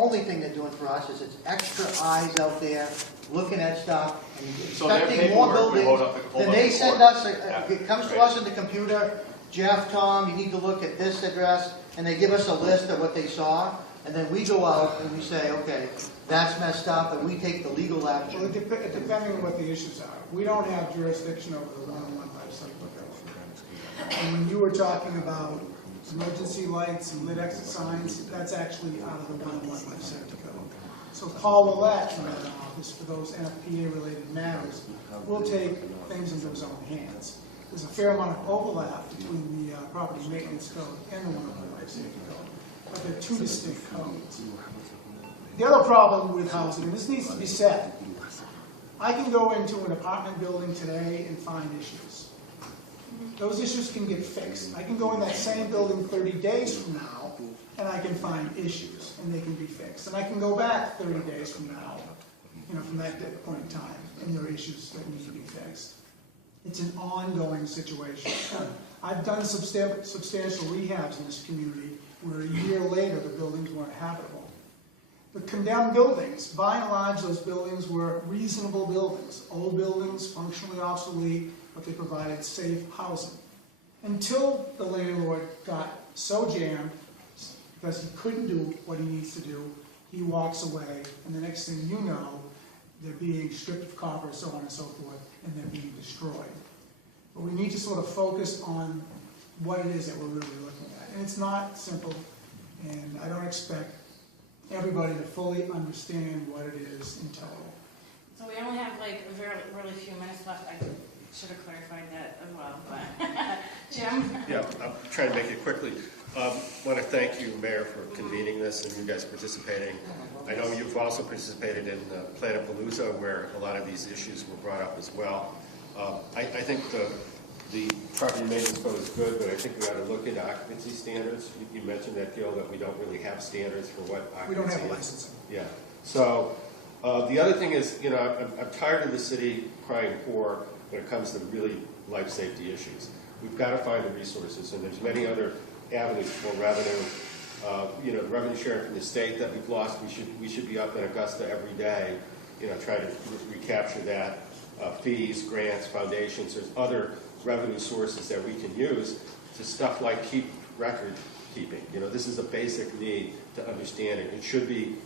Only thing they're doing for us is it's extra eyes out there looking at stuff and So their inspecting more paperwork, we buildings. hold up Then the they send court. us, Yeah, it comes to right. us in the computer, Jeff, Tom, you need to look at this address, and they give us a list of what they saw, and then we go out and we say, okay, that's messed up, and we take the legal Well, action. depending on what the issues are. We don't have jurisdiction over the one-on-one life cycle code. And when you were talking about emergency lights and lit exit signs, that's actually out of the one-on-one life cycle code. So Paul Willett from that office, for those NFPA-related matters, will take things into his own hands. There's a fair amount of overlap between the property maintenance code and the one-on-one life safety code, but they're two distinct codes. The other problem with housing, and this needs to be said, I can go into an apartment building today and find issues. Those issues can get fixed. I can go in that same building 30 days from now, and I can find issues, and they can be fixed. And I can go back 30 days from now, from that point in time, and there are issues that need to be fixed. It's an ongoing situation. I've done substantial rehabs in this community where a year later the buildings weren't habitable. The condemned buildings, by and large, those buildings were reasonable buildings. Old buildings, functionally obsolete, but they provided safe housing. Until the landlord got so jammed, because he couldn't do what he needs to do, he walks away, and the next thing you know, they're being stripped of copper, so on and so forth, and they're being destroyed. But we need to sort of focus on what it is that we're really looking at. And it's not simple, and I don't expect everybody to fully understand what it is in total. So we only have like a really few minutes left. I should have clarified that as well, but Jim? Yeah, I'll try to make it quickly. I want to thank you, Mayor, for convening this and you guys participating. I know you've also participated in Planapalooza, where a lot of these issues were brought up as well. I think the property maintenance code is good, but I think we ought to look at occupancy standards. You mentioned that, Gil, that we don't really have standards for what occupancy is. We don't have licensing. Yeah. So the other thing is, I'm tired of the city crying poor when it comes to really life safety issues. We've got to find the resources, and there's many other avenues for revenue. Revenue sharing from the state that we've lost. We should be up in Augusta every day, trying to recapture that. Fees, grants, foundations. There's other revenue sources that we can use to stuff like record keeping. This is a basic need to understand it. It should be